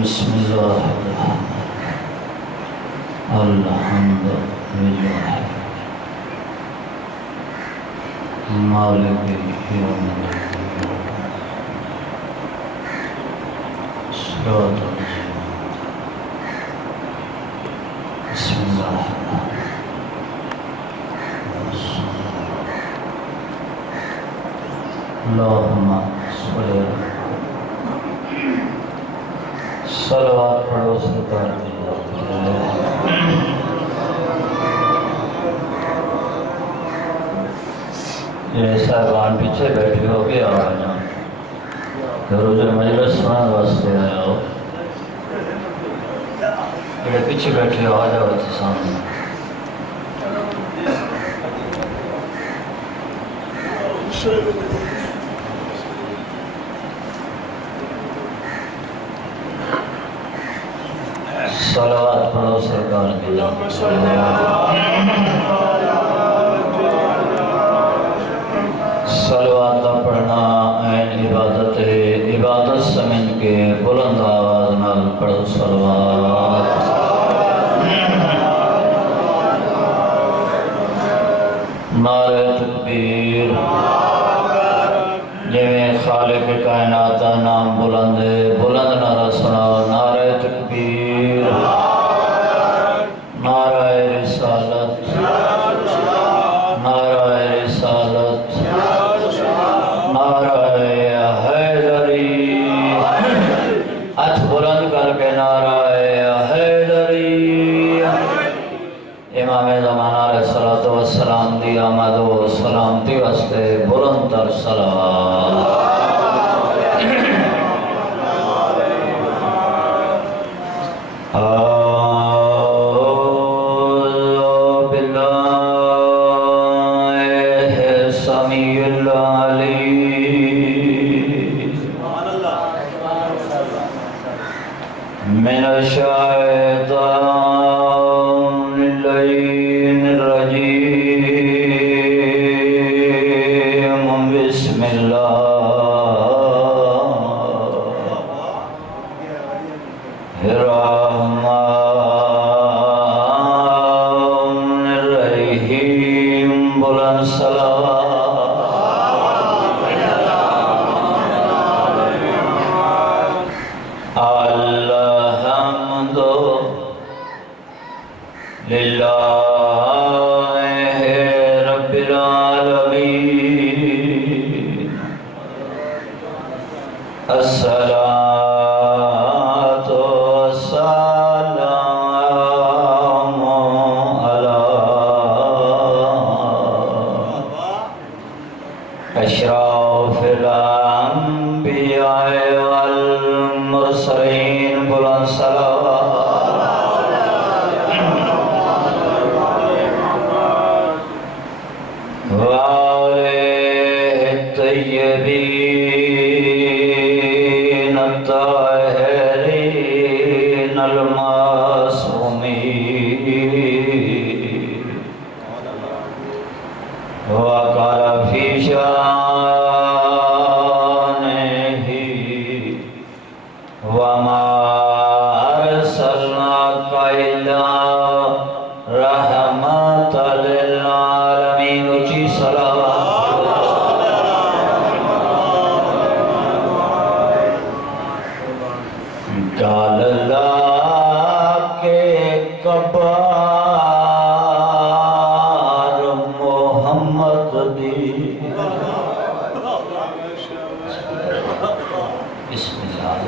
بسم اللہ الحمد للہ مالک یوم الدین صراط بسم اللہ اللہم صلی اللہ صلوات پڑھو سرکار یہ صاحبان پیچھے بیٹھے ہو کے آنا دروج مجلس سنان واسطے آیا ہو یہ پیچھے بیٹھے ہو آجا ہوتی سامنے صلوات پڑھو سرکار کی صلوات پڑھنا این عبادت ہے عبادت سمجھ کے بلند آواز نال پڑھو صلوات نعرہ تکبیر جویں خالق کائنات کا نام بلند ہے بلند نعرہ سناؤ نعرہ تکبیر نعرہ رسالت نعرہ رسالت نعرہ حیدری ہاتھ بلند کر کے نعرہ حیدری امام زمانہ علیہ الصلوۃ والسلام دی آمد و سلامتی واسطے بلند تر صلوات من الشیطان اللعین الرجیم بسم اللہ الرحمن الرحیم بلند صلوات للہ رب العالمین الصلاة والسلام علی اشراف الانبیاء والمرسلین بلند صلوات الطيبين الطاهرين المعصومين وقال في شانه وما أرسلناك إلا رحمة للعالمين اونچی صلوات قال اللہ کے کبار محمد دی بسم اللہ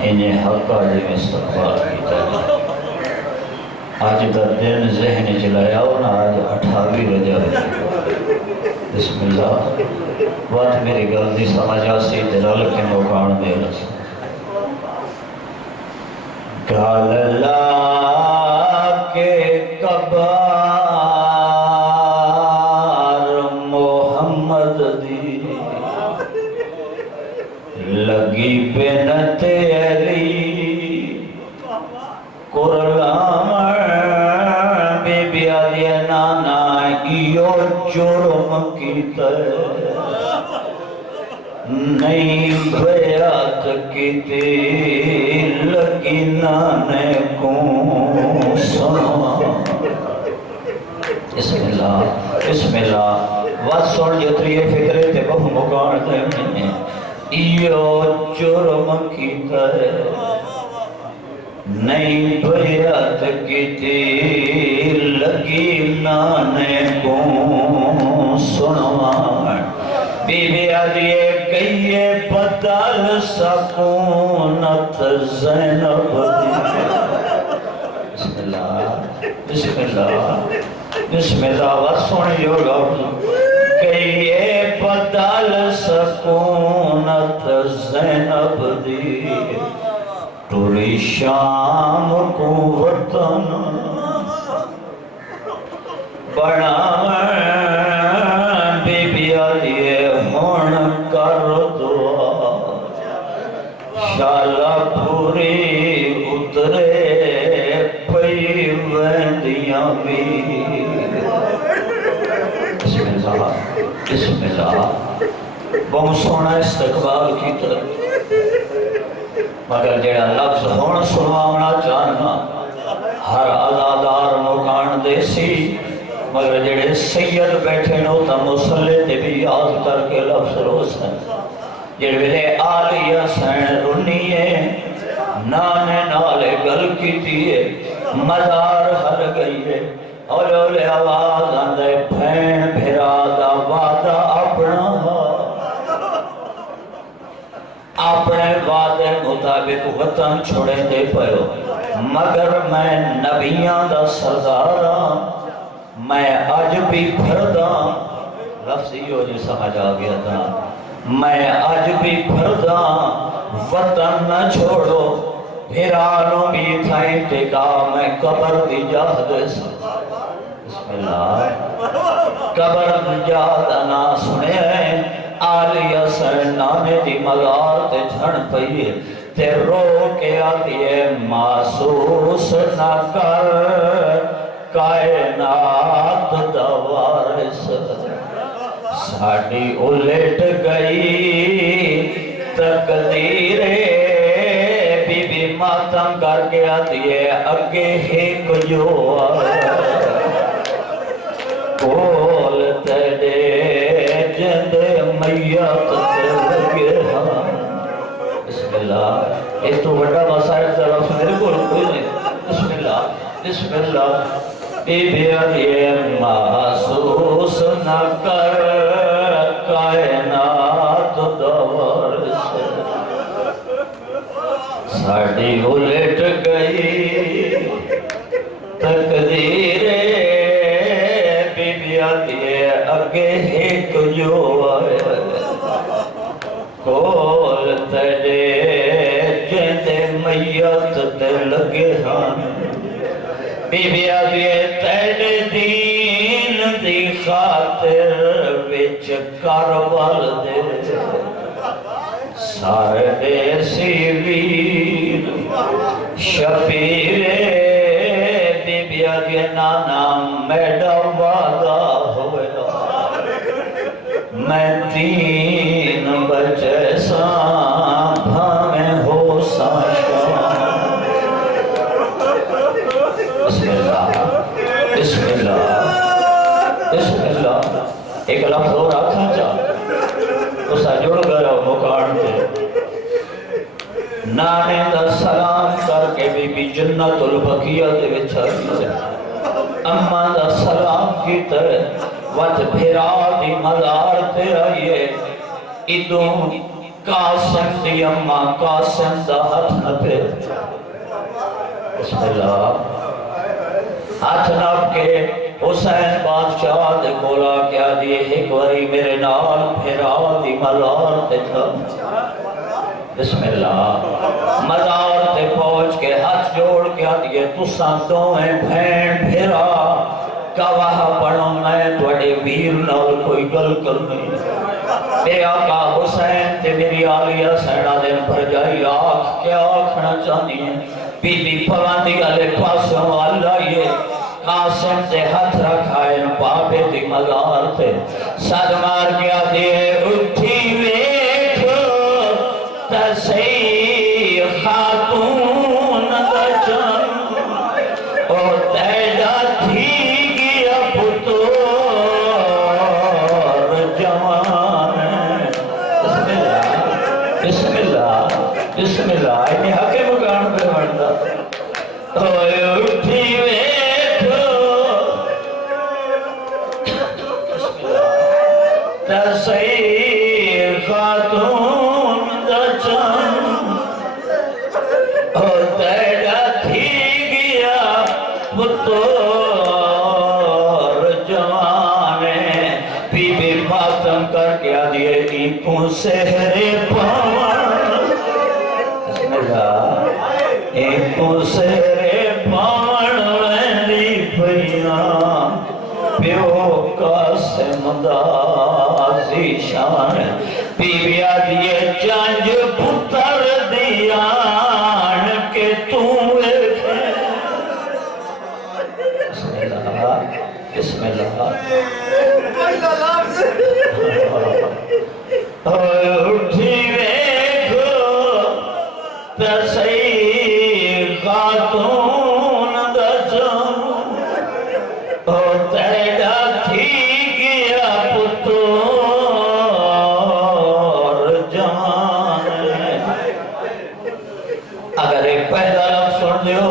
انہیں حقہ جب استقبال کی جائے آج دا دن ذہن چلایا ہونا آج 28 رجب بسم اللہ بات میری غلطی سمجھ آسی دلال کے موقعان دے رسی قال اللہ کے کبار محمد دی لگی بنت علی قرآن بی بیادی نانا ایو جرم کی تے نہیں بیعت کی تے انانے کو سنوا بسم اللہ وات سن جتری فکرے تے بہو مکان دے میں ایو جرم کیتا ہے نہیں بیعت کیتی لگی نانے کو سنوان بی بی آدھیے کئیے بدل سکونت زینب بسم اللہ بسم اللہ بسم اللہ وسونی ہوگا کئیے بدل سکونت زینب دی ٹوری شام کو وطن بڑا بی بی آلیے ہون کر دعا شالا پوری اترے پئی ویندیاں بھی بسم اللہ بہت سونا استقبال کی طرف مگر جیڑا لفظ ہون سنوانا چاہنا ہر عزادار مکان دیسی مگر جیڑے سید بیٹھے نو تا مسلح تے بھی یاد کر کے لفظ روز ہیں جیڑے ویلے آلیہ سین رنیے نانے نالے گل کی دیئے مزار ہر گئیے اولے آواز آندے پھین بھرا دا وعدہ اپنے وعدے مطابق وطن چھوڑے دے پہو مگر میں نبیاں دا سردارا میں آج بھی پھردا لفظی ہو جو سمجھ آ گیا تھا میں آج بھی پھردا وطن نہ چھوڑو بھیرانوں بھی تھائیں ٹکا میں قبر دی جاہ دے بسم اللہ قبر دی جاہ دنا سنے ہیں آلیہ سرنانے دی مزار تے جھڑ پئیے تے رو کے آتیے محسوس نہ کر کائنات دوارس ساڑی الیٹ گئی تقدیر بی بی ماتم کر کے آتیے اگے ایک جو آیا کول تیرے جند میت لگے ہاں بسم اللہ اس تو بڑا مسائل طرف میرے کو کوئی نہیں بسم اللہ بی بی آلیے محسوس نہ کر کائنات دور سے ساڑی الیٹ گئی تقدیر بی بی آلیے اگے ایک جو آیا کول تیرے جند میت تے لگے ہاں بی بی آلیے تیرے دین دی خاطر وچ کربل دے سارے سی ویر شبیرے بی بی آلیے نانا میڈا وعدہ ہویا میں 3 بجے ساں بھامیں ہو ساشا بسم اللہ بسم اللہ بسم اللہ ایک لفظ اور آکھاں چاہ اسا جڑ گیا مکان تے نانے دا سلام کر کے بی بی جنت البقیہ دے وچھا دی اماں دا سلام کی طرح وقت بھیرا دی مزار تے آئیے ادوں قاسم دی اماں قاسم دا ہاتھ نہ پہ بسم اللہ ہاتھ نہ کے حسین بادشاہ دے کولا کیا دیئے ایک وری میرے نال بھیرا دی مزار تے تھا بسم اللہ مزار تے پہنچ کے ہاتھ جوڑ کیا دیئے تساں دوئیں بھین بھیرا گواہ پڑھو میں توڑے ویر نال کوئی گل کر نہیں میرے آقا حسین تے میری آلیہ سینہ دن پر جائی آنکھ کیا آنکھنا چاہنی ہے بی بی پواندی علی پاسوں اللہ یہ قاسم تے ہاتھ رکھائے بابے دی مزار تے ساتھ مار کیا دیئے اٹھی ویکھ تسی خاتون بسم اللہ انہیں حقے مکان پہ بڑھتا ہوئے اٹھی ویکھو بسم اللہ تسعی خاتون دا چند ہو تیڑا تھی گیا بطور جوانے بی بی ماتم کر کے آدھئے ایکوں سہرے پاون ایکوں سہرے پاون ویندی پیاں پیو قاسم دا ذیشان بی بی آدھئے چانج پتر دیان کہ تم ایکھے بسم اللہ بسم اللہ اٹھی ویکھو تسعی خاتون دا جان او تیڑا تھی گیا پتور جان اگر ایک پہلا لفظ سن دیو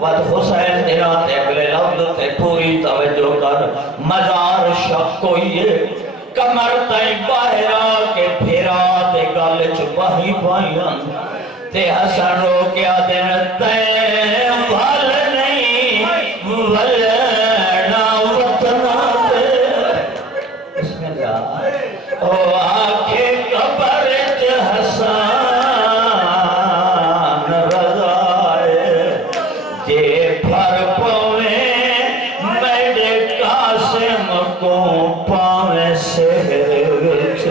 وقت حسین دینا تے اگلے لفظ تے پوری توجہ کر مزار شک کوئی ہے کمر تائیں باہرہ کے پھرا تے گل چپاہی پائیاں تے حسن رو کیا دن تے بھال نہیں ولنا وطنا تے بسم اللہ او آکھے قبر چ حسن رضائے جے پھر پویں میرے قاسم کو پاویں سہر وچ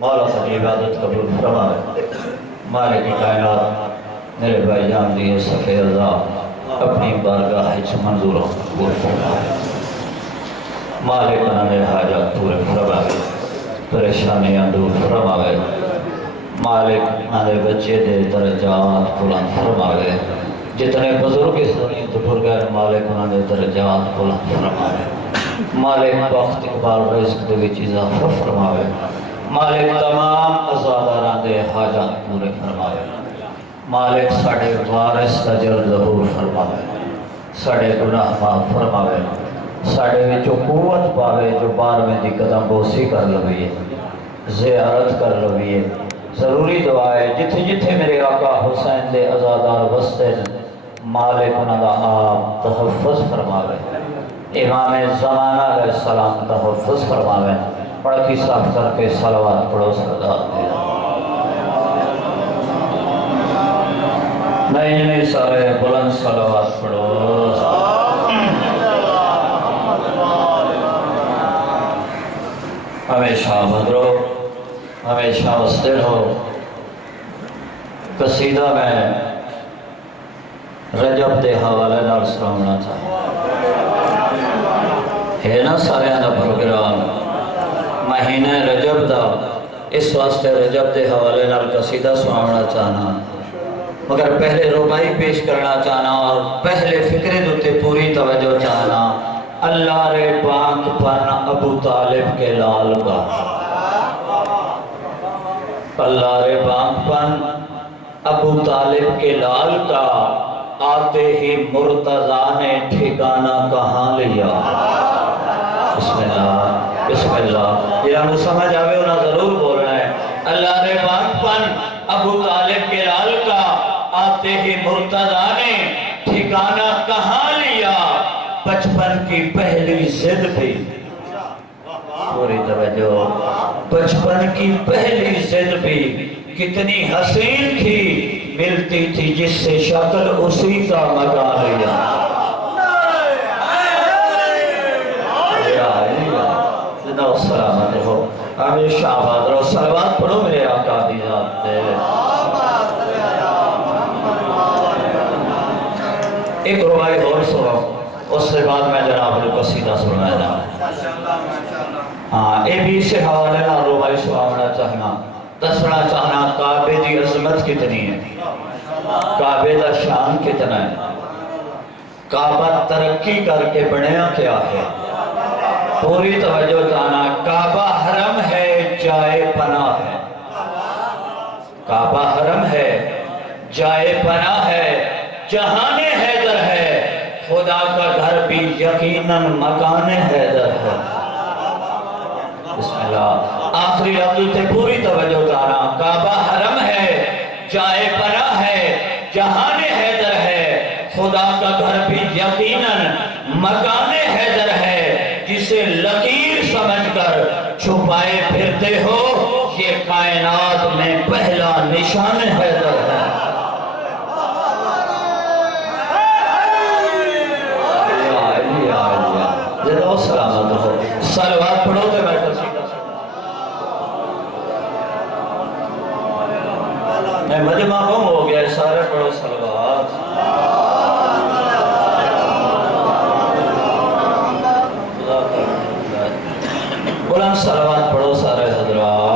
مولا صلی عبادت قبول فرمائے مالک کائنات میرے بھائی جان دیئے صفحہ رضا اپنی بارگاہ ہچ منظوروں قبول فرمائے مالک انہیں حاجات پورے فرمائے پریشانیاں دور فرمائے مالک انہیں بچے دے درجات بلند فرمائے جتنے بزرگ اس دنیا تو بھر گئے مالک انہیں درجات بلند فرمائے مالک وقت اقبال رزق دے وچ اضافہ فرمائے مالک تمام ازاداران دے حاجات پورے فرمائے مالک ساڑھے وارث تجر ظہور فرمائے ساڑھے گناہ معاف فرمائے ساڑھے وچو قوت پاوے جو بار میں دی قدم بوسی کر لویے زیارت کر لویے ضروری دعائے جتھے جتھے میرے آقا حسین دے ازادار وستے مالک انہاں دا آپ تحفظ فرمائے امام زمانہ علیہ السلام تحفظ فرمائے پڑھ کی صاف کر کے صلوات پڑھو سردار نہیں سارے بلند صلوات پڑھو ہمیشہ بدرو ہمیشہ وسطر ہو قصیدہ میں رجب دے حوالے نال سنانا تھا ہے نا سارے آنا پروگرام مہینہ رجب دا اس واسطے رجب دے حوالے نال قصیدہ سنانا چاہنا مگر پہلے ربائی پیش کرنا چاہنا اور پہلے فکرے دوتے پوری توجہ چاہنا اللہ رے پاک پن ابو طالب کے لال کا اللہ رے پاک پن ابو طالب کے لال کا آتے ہی مرتضیٰ نے ٹھکانہ کہاں لیا بسم اللہ بسم اللہ یہ ہم سمجھ آوے انہا ضرور بول رہا ہے اللہ رے پاک پن ابو طالب کے لال کا آتے ہی مرتضیٰ نے ٹھکانہ کہاں لیا بچپن کی پہلی ضد بھی پوری توجہ بچپن کی پہلی ضد بھی کتنی حسین تھی ملتی تھی جس سے شکل اسی کا مگا لیا زندہ و سلامت ہو ہمیشہ آباد رہو صلوات پڑھو میرے آقا دی ذات تے ایک روائی اور سنو اس سے بعد میں جناب نے قصیدہ سنایا جا اے بھی سے حوالے نہ روائی سنانا چاہنا دسنا چاہنا کعبے دی عظمت کتنی ہے، کعبے دا شان کتنا ہے، کعبہ ترقی کر کے بنیا کیا ہے، پوری توجہ چاہنا۔ کعبہ حرم ہے، جائے پناہ ہے، کعبہ حرم ہے، جائے پناہ ہے، جہان حیدر ہے، خدا کا گھر بھی یقیناً مکان حیدر ہے۔ بسم اللہ، آخری لفظ سے پوری توجہ چاہنا۔ کعبہ حرم ہے، جائے پناہ ہے، جہان حیدر ہے، خدا کا گھر بھی یقیناً مکان حیدر ہے، جسے لکیر سمجھ کر چھپائے پھرتے ہو، یہ کائنات میں پہلا نشان حیدر ہے۔ جدو سلامت ہو، صلوات پڑھو تو بیٹھو سیدھا میں مجمع گم ہو گیا، سارے پڑھو صلوات۔ بلند صلوات پڑھو سارے حضرات۔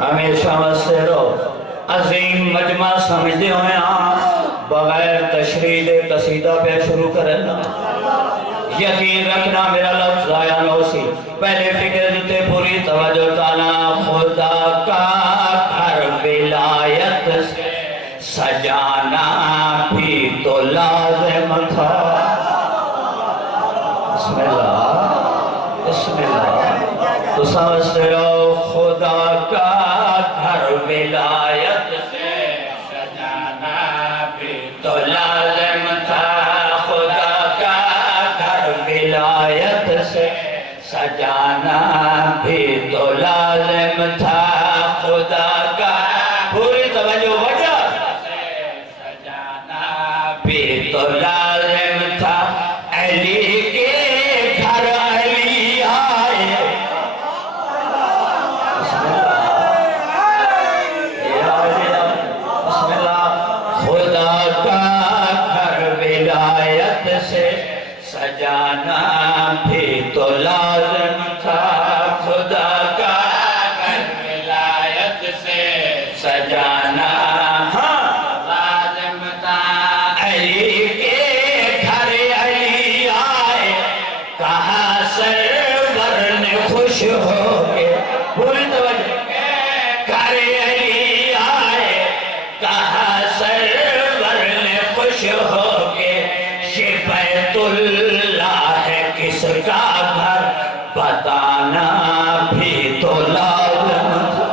ہمیشہ واسطے رہو، عظیم مجمع سمجھتے ہوئے بغیر تشریح دے قصیدہ پہ شروع کرنا۔ یقین رکھنا میرا لفظ ضائع نہ ہو سی، پہلے فکر دیتے پوری توجہ چانا۔ خدا کا گھر ولایت سے سجانا بھی تو لازم تھا۔ بسم اللہ، بسم اللہ، تو سمجھتے رہو خدا کا گھر ولایت سے سجانا بھی تو لازم تھا۔ خدا کا گھر ولایت سے سجانا بھی تو لازم تھا۔ خدا کا پوری توجہ وجہ سے سجانا بھی تو لازم تھا۔ علی کے گھر علی آئے، بسم اللہ، خدا کا گھر ولایت سے سجانا بھی تو لازم تھا۔ خدا کا گھر ولایت سے سجانا لازم تھا۔ علی کے گھر علی آئے، کہاں سرور نے خوش ہو کے پوری توجہ گھر علی آئے، کہاں سرور نے خوش ہو کے یہ بیت اللہ ہے کس کا گھر بتانا بھی تو لازم تھا.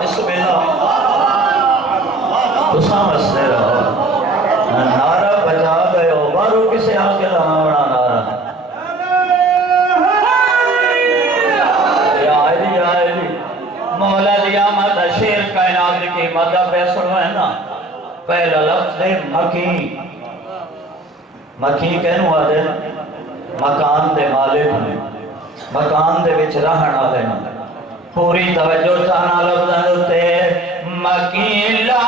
بسم اللہ تو سمجھتے رہو. نعرہ بجا گئے ہو بارو کسے آگے لہاوڑا نعرہ یا علی مولا دیا مدہ شیر کائنات کی مدہ پیسر ہے نا. پہلا لفظ ہے مکین. مکین کہنو آدھے مکان دے مالک نے مکان دے وچ رہن آدھے نا. پوری توجہ چاہنا لفظ ہوتے مکین لا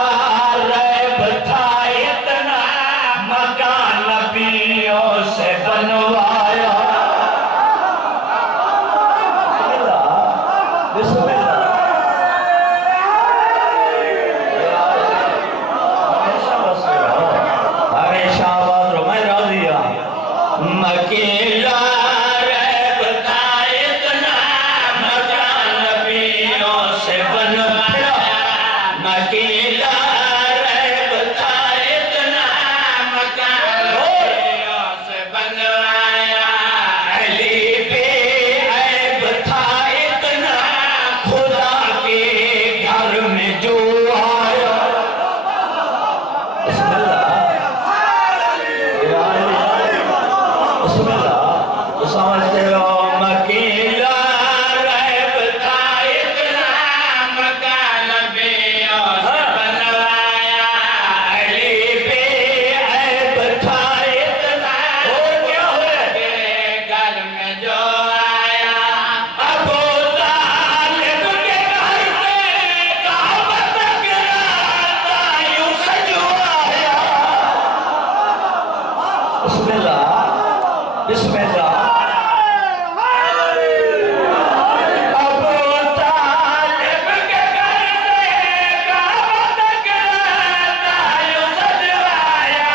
ریب تھا اتنا مکان نبیوں سے بنوایا. بسم اللہ مکیلا ریب تھا اتنا مکان نبیوں سے بنوایا. مکیلا ریب تھا اتنا مکان نبیوں سے بنوایا. علی پہ عیب تھا اتنا خدا کے گھر میں جو آیا. بسم اللہ بسم اللہ تو سمجھتے ہو مکیلا ریب تھا اتنا مکان نبیوں سے بنوایا. علی پہ عیب تھا اتنا کیا ہوئے گھر میں جو آیا. ابو طالب کے گھر سے کعبہ تک راستہ یوں سجوایا. بسم اللہ بسم اللہ ابو طالب کے گھر سے کعبہ تک راستہ یوں سجوایا.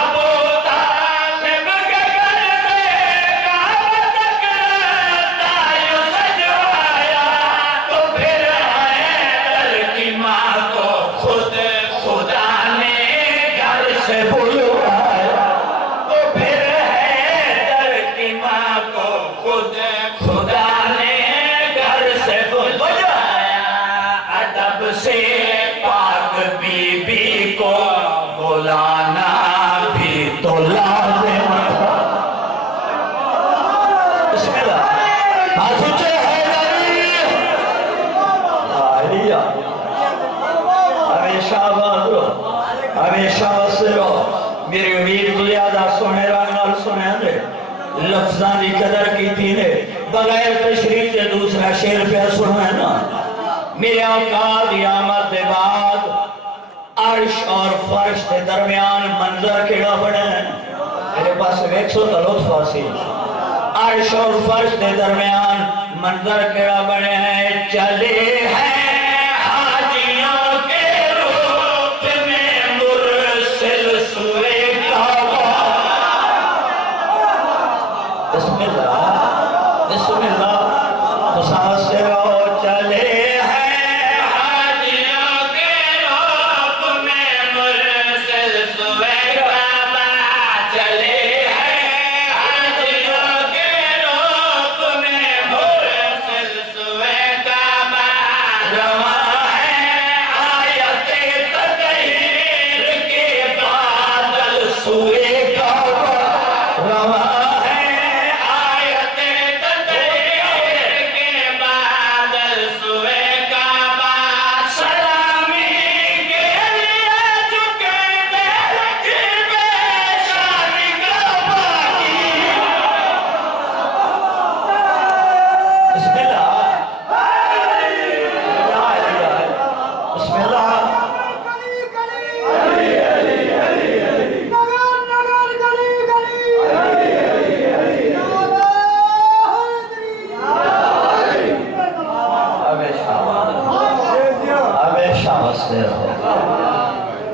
ابو طالب کے گھر سے کعبہ تک راستہ یوں سجوایا. تو پھر حیدر کی ماں کو خود خدا نے گھر سے بلوایا. تو پھر ماں کو خود خدا نے گھر سے بلوایا. ادب سے پاک بی بی کو بلانا بھی تو لازم تھا. بسم اللہ ہاتھ اونچے حیدری ہمیشہ آباد رہو ہمیشہ وسے رہو. میری امید تو زیادہ سنے رہنا سنے دے لفظاں دی قدر کی تھی نے بغیر تشریح سے دوسرا شیر پہ سنو ہے نا. میرے آقا دی آمد دے بعد عرش اور فرش کے درمیان منظر کیڑا بڑھے ہیں. میرے پاس ایک سو لطف حاصل. عرش اور فرش کے درمیان منظر کیڑا بڑھے ہیں. چلے ہیں حاجیوں کے روپ میں مرسل سوئے کعبہ. بسم اللہ بسم اللہ تو سانسے رہو. چلے ہیں حاجیوں کے روپ میں مرسل سوئے کعبہ. چلے ہیں حاجیوں کے روپ میں مرسل سوئے کعبہ. رواں ہے آیت تطہیر کے بادل سوئے کعبہ. رواں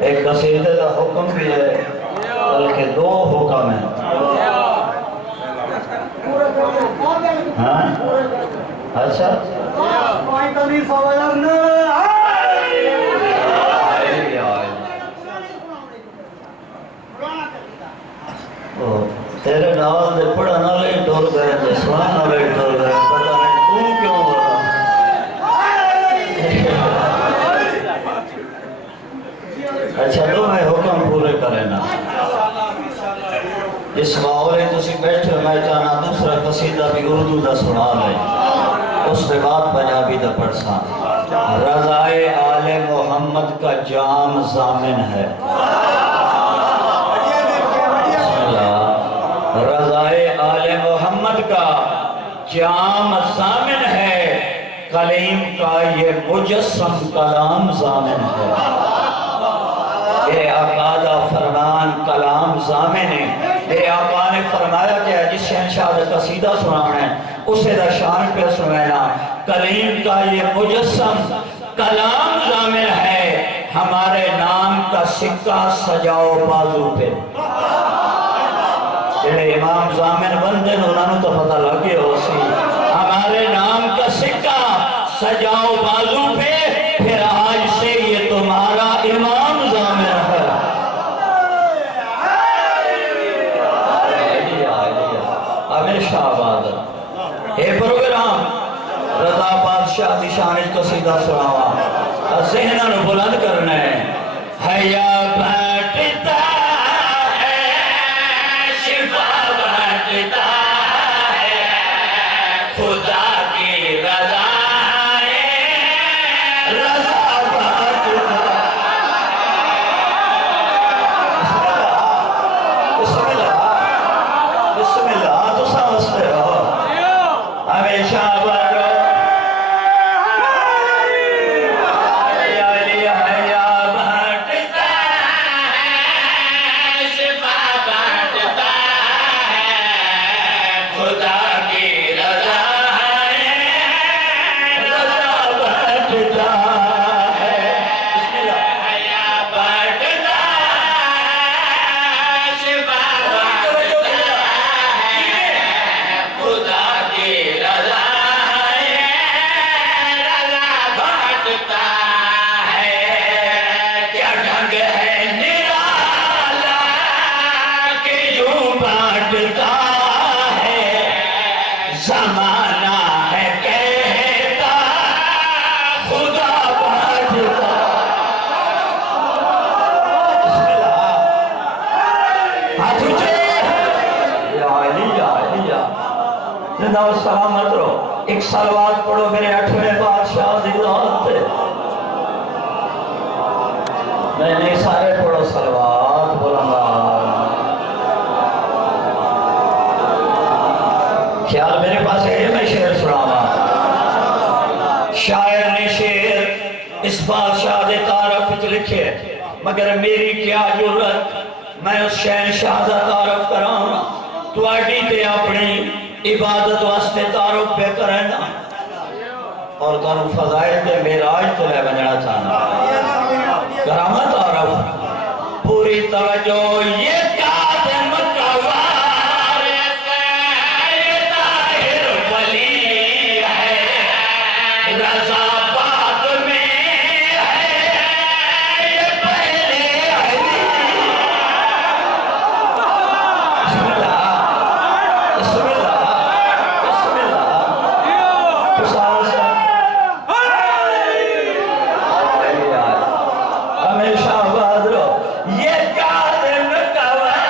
ایک قصیدے کا حکم بھی ہے بلکہ دو حکم ہیں. ہاں اچھا تیرے نال دے پڑھن والے تسی بیٹھے میں چاہنا دوسرا قصیدہ بھی اردو دا سنا لیں اس کے بعد پنجابی دا پڑھسا رضائے آل محمد کا جام ضامن ہے رضائے آل محمد کا جام ضامن ہے کلیم کا یہ مجسم کلام ضامن ہے میرے آقا دا فرمان کلام ضامن ہے میرے آقا نے فرمایا کہ جس شہنشاہ دا قصیدہ سنانا ہے اسے دا شان پہ سنانا کلیم کا یہ مجسم کلام ضامن ہے ہمارے نام کا سکہ سجاؤ بازو پہ جڑے امام ضامن بندے انہوں نے تو پتہ لگے ہو سی ہمارے نام کا سکہ سجاؤ بازو پہ پھر آج سے یہ تمہارا امام ضامن ہے عامر شاہ آباد اے پروگرام رضا بادشاہ دی شان قصیدہ سناوا ذہناں نو بلند کرنا ہے حیا بانٹتا ہے شفا بانٹتا ہے خدا کی رضا ہے رضا بانٹتا بسم اللہ بسم اللہ تو سمجھتے ہو ہمیشہ آباد زمانہ ہے کہتا خدا بانٹتا بسم اللہ ہاتھ اچھے یا علی یا علی یا زندہ و سلامت رو ایک صلوات پڑھو میرے 8ویں بادشاہ دی ذات پہ نہیں سارے پڑھو صلوات بولنگا خیال میرے پاس ہے میں شعر سناوا شاعر نے شعر اس بادشاہ دے تعارف وچ لکھے مگر میری کیا جرت میں اس شہنشاہ دا تعارف کراؤں تواڈی تے اپنی عبادت واسطے تعارف پہ کرنا اور تانوں فضائل تے معراج تے لے ونجنا چاہنا کراما تعارف پوری توجہ یہ قادم قوار رضا باد میں ہے یہ پہلے علی بسم اللہ بسم اللہ بسم اللہ ہمیشہ آباد رو یہ قادم قوار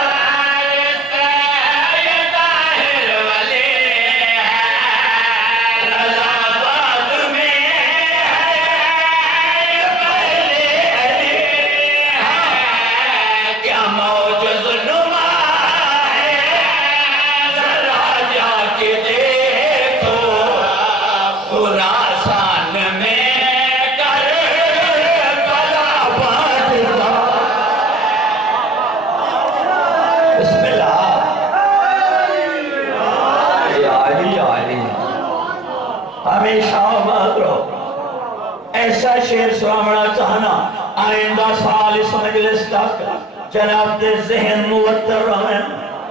سید طاہر ولی رضا باد میں کیا موجز نما ہے ذرا جا کے دیکھو خراسان میں کربلا بانٹتا بسم اللہ یا علی یا علی ہمیشہ آباد رہو ایسا شعر سنانا چاہنا آئندہ سال اس مجلس تک جناب دے ذہن موتر رہے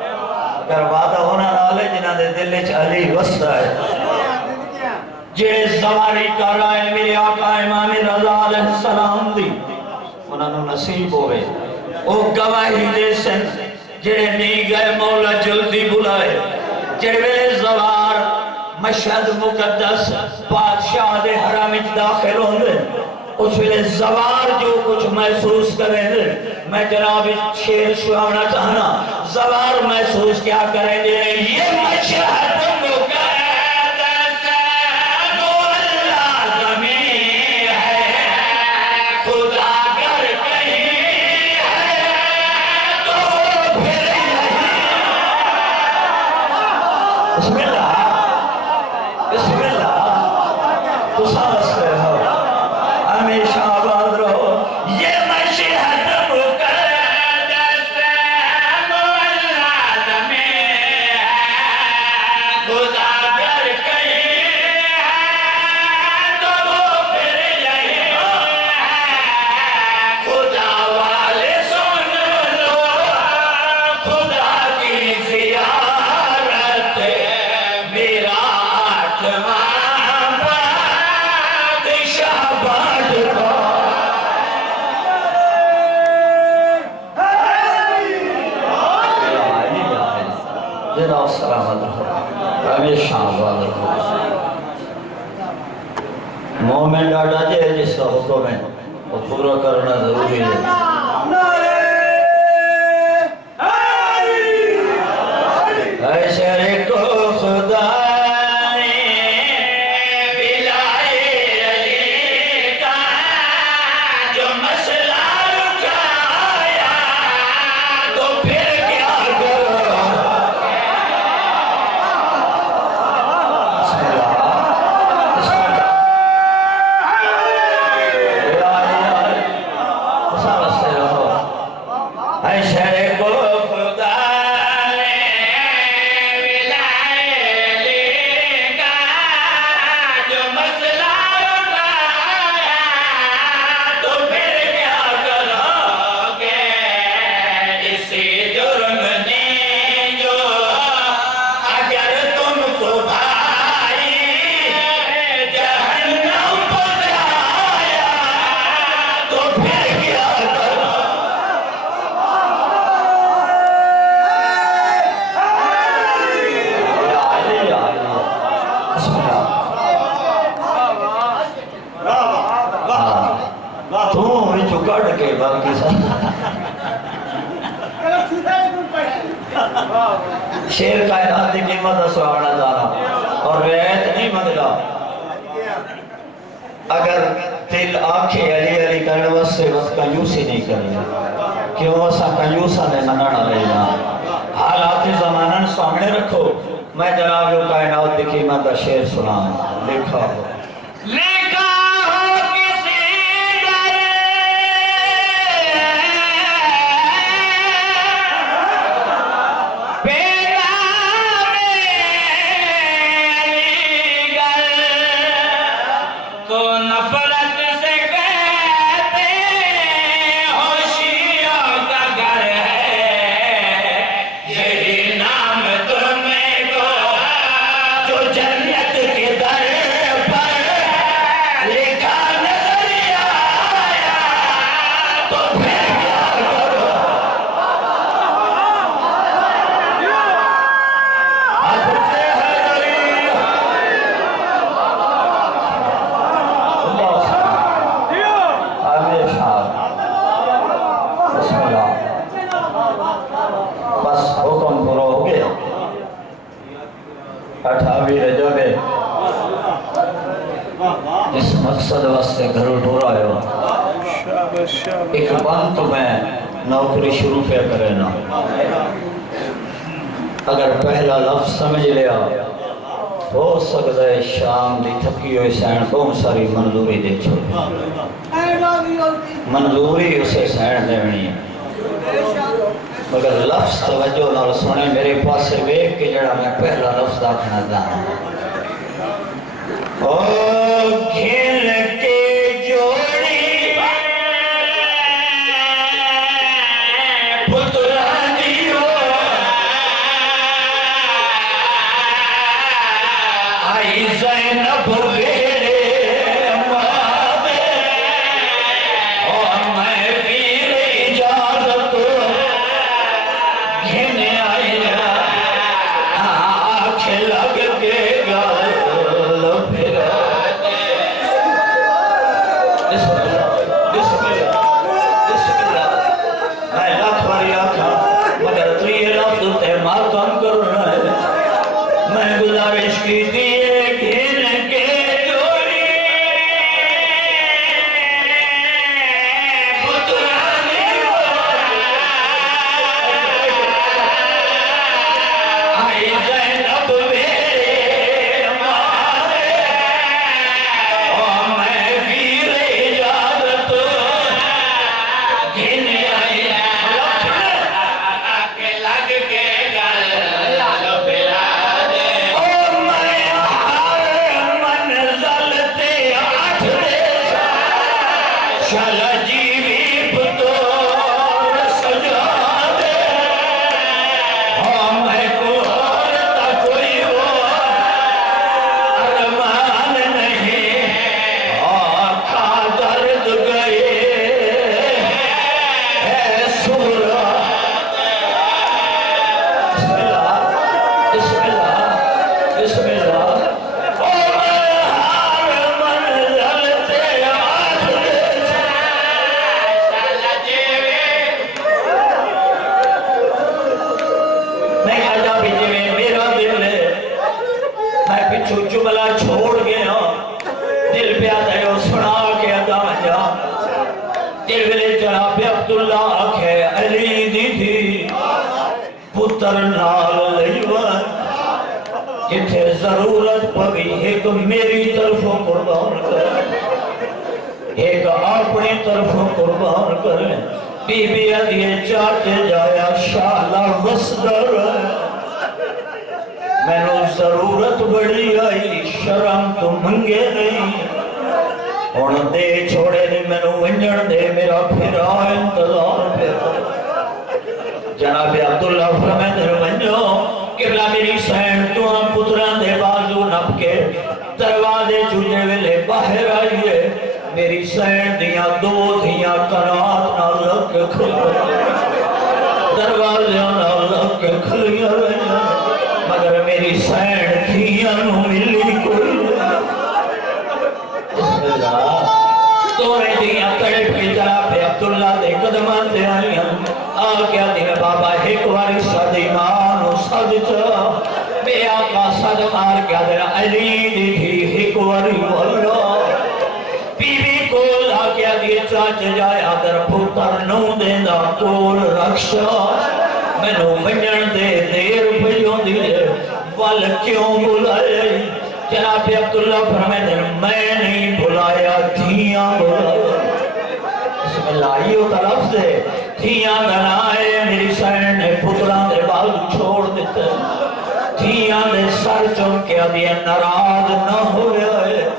اگر وعدہ ہونا نالے جنہ دے دل چ علی وسطہ ہے جڑے زواری کا رائے میرے آقا امام رضا علیہ السلام دی انہوں نے نصیب ہوئے او گواہی دے سن جڑے نہیں گئے مولا جلدی بلائے جڑے ویلے زوار مشہد مقدس بادشاہ دے حرام داخل ہوندے اس ویلے زوار جو کچھ محسوس کریں دے میں جناب شیر سنانا چاہنا زوار محسوس کیا کریں گے یہ مشہد مقدس تو اللہ زمین ہے خدا گر کہیں ہے تو پھر یہی بسم اللہ بسم اللہ تو سانس لے ہو ہمیشہ آباد رہو یہ مشہد مقدس مولاد میں خدا گر کہیں ہے تو وہ پھر یہی ہے خدا والے سن لو خدا کی زیارت میرا آٹھواں سلامت رہو ہمیشہ آباد رہو مومن ڈاٹا جے جس کا حکم ہے وہ پورا کرنا ضروری ہے اے شہر کو خدا شیر کائنات کی قیمت سرانا جانا اور روایت نہیں مدلا اگر دل آنکھیں علی علی کرنے واسے وقت کنجوسی نہیں کرنا کیوں واسا کنجوسا نے منانا لینا حالات زمانن سامنے رکھو میں جناب جو کائنات کی قیمت شیر سنانا لکھا ہو جس مقصد واسطے گھروں ڈھورا ہے ایک بند میں نوکری شروع پہ کرے نا اگر پہلا لفظ سمجھ لیا ہو سکتا ہے شام دی تھکی ہوئی سین بہت ساری منظوری دے چھوڑے منظوری اسے سین دینی ہے مگر لفظ توجہ نال سنے میرے پاس سے بیک کے جڑا میں پہلا لفظ آکھنا جانا او گھن کے جوڑی پترانی ہو آئی زینب غیرے مابے اور میں پیر اجازت گھن آئی آنکھ لگ کے گال بسم اللہ بسم اللہ جملہ چھوڑ گیا دل پہ آتا ہے وہ سنا کے ادا جا دل ویلے جناب عبداللہ آکھے علی دی تھی پتر نال لیوان جتھے ضرورت پوی ایک میری طرفوں قربان کر ایک اپنی طرفوں قربان کر بی بی ادھیے چاچے جایا شالا وصدر میں نے ضرورت بڑی آئی شرم تو منگے نہیں اور دے چھوڑے نہیں میں نے ونجن دے میرا پھرا انتظار پہ جناب عبداللہ فرمائے دے ونجو قبلہ میری سین تو ہم پتران دے بازو نپ کے دروازے چوجے ویلے باہر آئیے میری سین دیا دو دیا کنات نہ لگ کے کھل دروازے نہ لگ کے کھلیا رہا مگر میری سین تھیاں نو ملی کوئی بسم اللہ دورے دیاں تڑپ کی طرح پہ عبداللہ دے قدمان دے آئیاں آکیا دینے بابا ایک واری صد ایمان و صد چا بے آقا صد مار کیا دینا علی دی تھی ایک واری واللہ بی بی کول آکیا دیے چاچ جائے آدر پھوتر نو دینا کول رکشا میں نو منجن دے دیر بھئیوں دیئے وال کیوں بلائے جناب عبداللہ فرمائے دن میں نہیں بلایا دھیاں بلایا بسم اللہ یہ طرف سے دھیاں دنائے میری سین نے پتران دے بازو چھوڑ دیتے دھیاں دے سر چونکیا دیئے ناراض نہ ہو جائے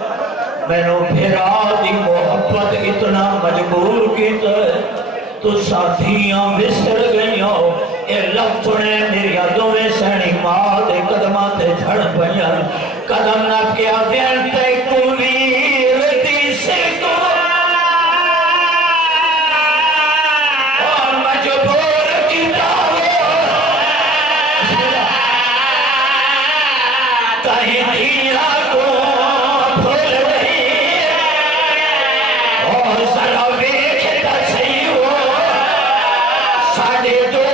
میں نو بھیرا دی محبت اتنا مجبور کیتا ہے تو ساتھیاں بسر گئی ہو اے لفظ سنے میری یادوں میں سینی ماں دے قدمات دے جھڑ پہیاں قدم نہ کیا دین تے کویر دی سے تو اور مجبور کیتا ہو تاہی دیا کو بھول رہی اور ذرا ویکھتا صحیح ہو ساڑھے دو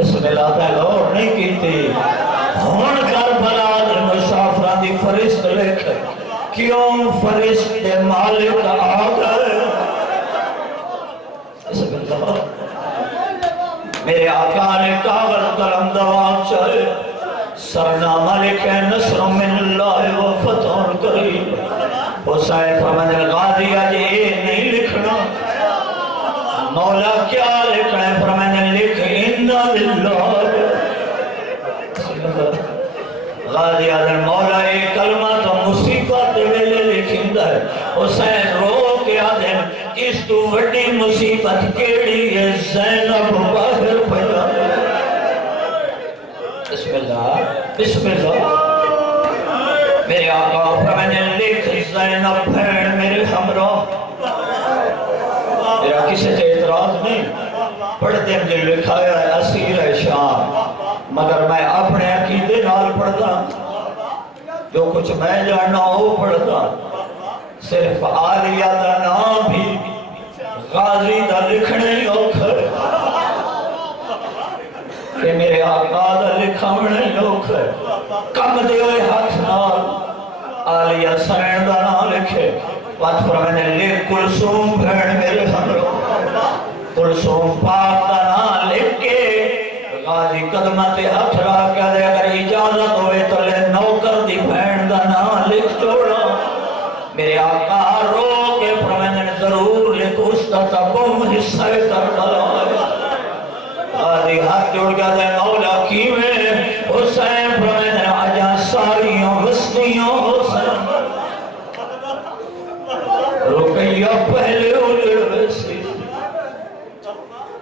بسم اللہ تعالیٰ اور نہیں کیتی ہون کربلا دے مسافران دی فرشت لکھ کیوں فرشت دے مالک آگئے بسم اللہ میرے آقا نے کاغذ قلم دوام چاہے سرنامہ لکھے نصر من اللہ و فتح قریب حسین فرمد الغازی آجے مولا کیا لکھ رہے ہیں؟ فرمایا لکھ اِنَّا لِلَّهِ غازی آدھر مولا ایک کلمہ تو مصیبت ویلے لکھندہ ہے حسین رو کے آدھر اس تو وڈی مصیبت کیڑی ہے زینب باہر پیدا بسم اللہ بسم اللہ میرے آقا فرمانے لکھ زینب بھین میرے ہمراہ میرا کسی سے اعتراض نہیں پڑھتے مجھے لکھایا ہے اسیر شام مگر میں اپنے عقیدے نال پڑھتا جو کچھ میں جاننا ہو پڑھتا صرف آلیہ دا نام بھی غازی دا لکھنے اوکھر کہ میرے آقا دا لکھاونے اوکھر کم دے ہوئے ہاتھ نال آلیہ سین دا نام لکھے بات فرمانے لکھ کلثوم بھین میرے ہمراہ کلثوم پاک دا نام لکھ کے غازی قدمت ہاتھ رہا کیا دے اگر اجازت ہوئے تو لے نوکر دی بھین دا نام لکھ توڑا میرے آقا رو کے فرمانے ضرور لکھ اس دا تبم حصہ تک ڈالا غازی ہاتھ جوڑ گیا دے مولا کیویں حسین فرمانے آجا ساریوں وسطیوں حسین رکیہ پہلے اجڑ ویسی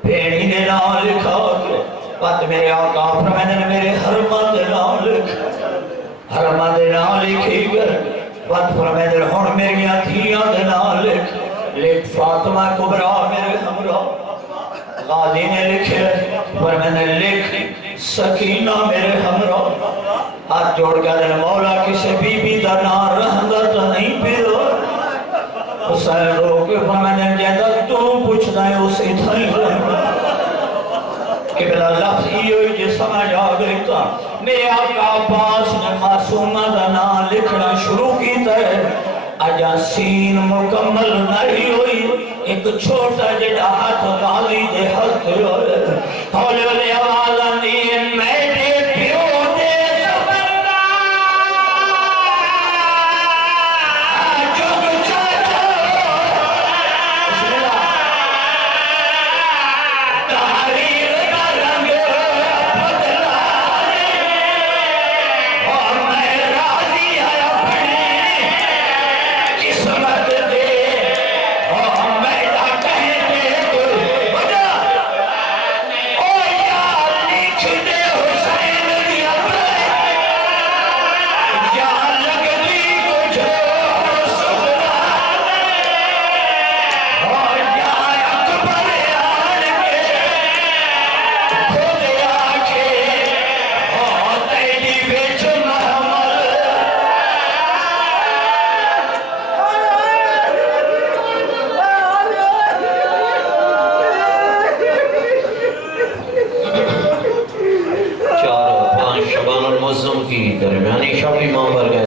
پھیڑی نے نام لکھا کے بات میرے آقا فرمانے میرے حرمہ دے نام لکھ حرمہ دے نام لکھی گئے بات فرمانے ہون میری آتھیاں دے نام لکھ لکھ فاطمہ کبرا میرے ہمراہ غازی نے لکھے فرمانے لکھ سکینہ میرے ہمراہ ہاتھ جوڑ کے دے مولا کسی بی بی دا نام رہندہ تو نہیں پیدو حسین رو کے فرمانے جیدہ تو پوچھ دائیں اسے تھائی رہندہ کہ بلا لفظ یہ ہوئی جس سمجھ آگرتا میرے آقا عباس نے معصومہ دا نام لکھنا شروع کی ہے آجا سین مکمل نہیں ہوئی ایک چھوٹا جڑا ہاتھ غازی دے ہاتھ ہوئے